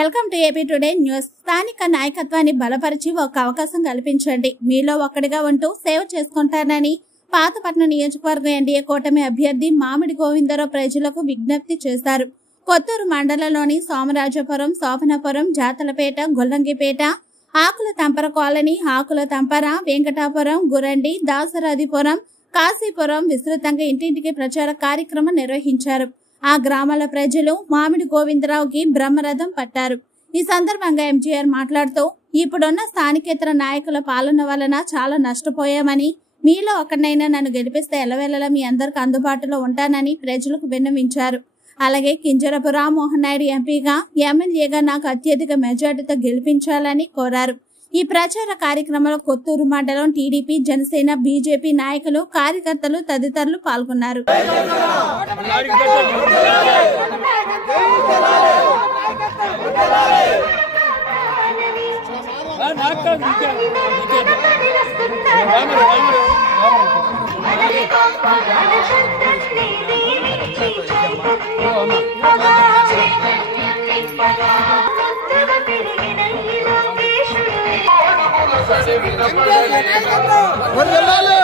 Welcome to AP today news. స్థానిక నాయకత్వాన్ని బలపరిచి ఒక అవకాశం కల్పించండి. మీలో ఒక్కడిగా ఉంటూ సేవ చేసుకుంటానని పాతపట్నం నియోజకవర్గం ఎన్డీఏ కూటమి అభ్యర్థి మామిడి గోవిందరావు ప్రజలకు విజ్ఞప్తి చేశారు. కొత్తూరు మండలంలోని సోమరాజపురం, శోభనపురం, జాతలపేట, గొల్లంగిపేట, ఆకుల తంపర కాలనీ, ఆకుల తంపర, వెంకటాపురం, గురండి, దాసరాదిపురం, కాశీపురం విస్తృతంగా ఇంటింటికి ప్రచార కార్యక్రమం నిర్వహించారు. ఆ గ్రామాల ప్రజలు మామిడి గోవిందరావుకి బ్రహ్మరథం పట్టారు. ఈ సందర్భంగా ఎంజీఆర్ మాట్లాడుతూ, ఇప్పుడున్న స్థానికేతర నాయకుల పాలన వలన చాలా నష్టపోయామని, మీలో ఒకరినైనా నన్ను గెలిపిస్తే ఎల్లవేళలా మీ అందరికి అందుబాటులో ఉంటానని ప్రజలకు విన్నవించారు. అలాగే కింజరపు రామ్మోహన్ నాయుడు ఎంపీగా, ఎమ్మెల్యేగా నాకు అత్యధిక మెజార్టీతో గెలిపించాలని కోరారు. ఈ ప్రచార కార్యక్రమంలో కొత్తూరు మండలం టీడీపీ, జనసేన, బీజేపీ నాయకులు, కార్యకర్తలు తదితరులు పాల్గొన్నారు. వర్ధిల్లాలి